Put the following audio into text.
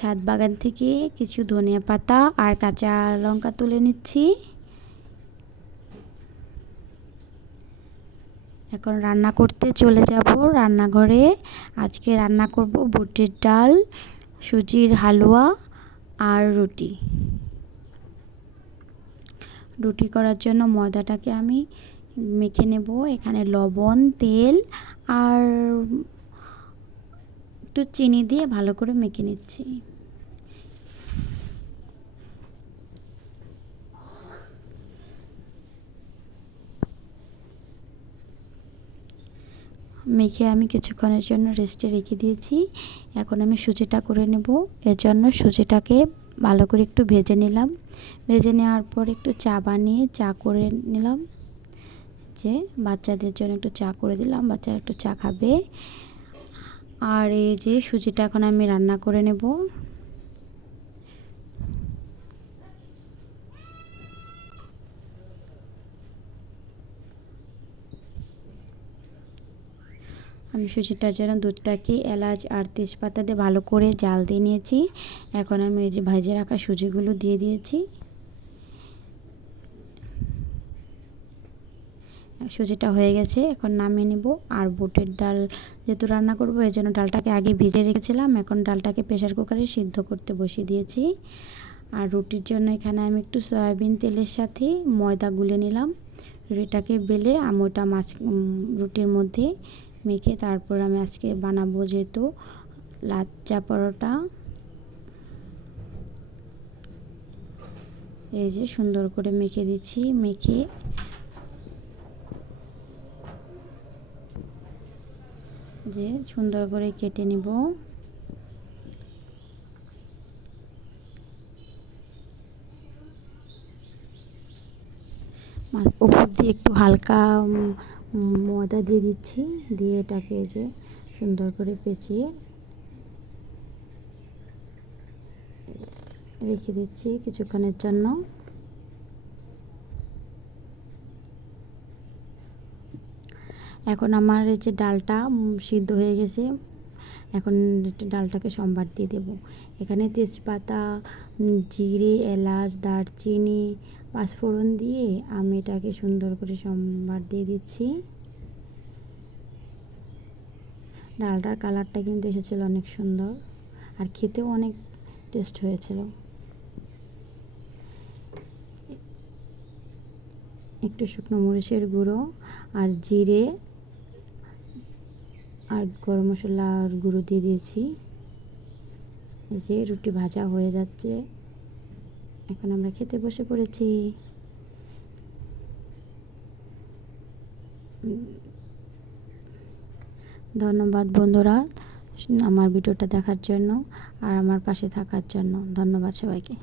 ছাদ বাগান থেকে কিছু ধনিয়া পাতা আর কাঁচা লঙ্কা তুলে নিচ্ছি। এখন রান্না করতে চলে যাব রান্নাঘরে। আজকে রান্না করব বুটের ডাল, সুজির হালুয়া আর রুটি। রুটি করার জন্য ময়দাটাকে আমি মেখে নেব। এখানে লবণ, তেল আর একটু চিনি দিয়ে ভালো করে মেখে নিচ্ছি। মেখে আমি কিছুক্ষণের জন্য রেস্টে রেখে দিয়েছি। এখন আমি সুজিটা করে নেব। এর জন্য সুজিটাকে ভালো করে একটু ভেজে নিলাম। ভেজে নেওয়ার পর একটু চা বানিয়ে চা করে নিলাম। যে বাচ্চাদের জন্য একটু চা করে দিলাম। বাচ্চারা একটু চা খাবে। আর এই যে সুজিটা এখন আমি রান্না করে নেব। আমি সুজিটার জন্য দুধটাকে এলাচ আর তেজপাতা দিয়ে ভালো করে জাল দিয়ে নিয়েছি। এখন আমি এই যে ভাজে রাখা সুজিগুলো দিয়ে দিয়েছি। সুজিটা হয়ে গেছে, এখন নামিয়ে নিব। আর বুটের ডাল যেহেতু রান্না করব, এই জন্য ডালটাকে আগে ভিজে রেখেছিলাম। এখন ডালটাকে প্রেশার কুকারে সিদ্ধ করতে বসিয়ে দিয়েছি। আর রুটির জন্য এখানে আমি একটু সয়াবিন তেলের সাথে ময়দা গুলে নিলাম। রুটিটাকে বেলে আমি, ওটা মাছ রুটির মধ্যে মেখে তারপর আমি আজকে বানাবো যেহেতু লাচ্চা পরোটা। এই যে সুন্দর করে মেখে দিচ্ছি, মেখে যে সুন্দর করে কেটে নিব। উপর দিয়ে একটু হালকা ময়দা দিয়ে দিচ্ছি, দিয়ে এটাকে যে সুন্দর করে পেঁচিয়ে রেখে দিচ্ছি কিছুক্ষণের জন্য। এখন আমার এই যে ডালটা সিদ্ধ হয়ে গেছে। এখন ডালটাকে সম্বার দিয়ে দেব। এখানে তেজপাতা জিরে, এলাচ, দারচিনি, পাঁচফোড়ন দিয়ে আমি এটাকে সুন্দর করে সম্বার দিয়ে দিচ্ছি। ডালটার কালারটা কিন্তু এসেছিল অনেক সুন্দর আর খেতেও অনেক টেস্ট হয়েছিল। একটু শুকনো মরিচের গুঁড়ো আর জিরে আর গরম মশলা আর গুঁড়ো দিয়ে দিয়েছি। এই যে রুটি ভাজা হয়ে যাচ্ছে। এখন আমরা খেতে বসে পড়েছি। ধন্যবাদ বন্ধুরা আমার ভিডিওটা দেখার জন্য আর আমার পাশে থাকার জন্য। ধন্যবাদ সবাইকে।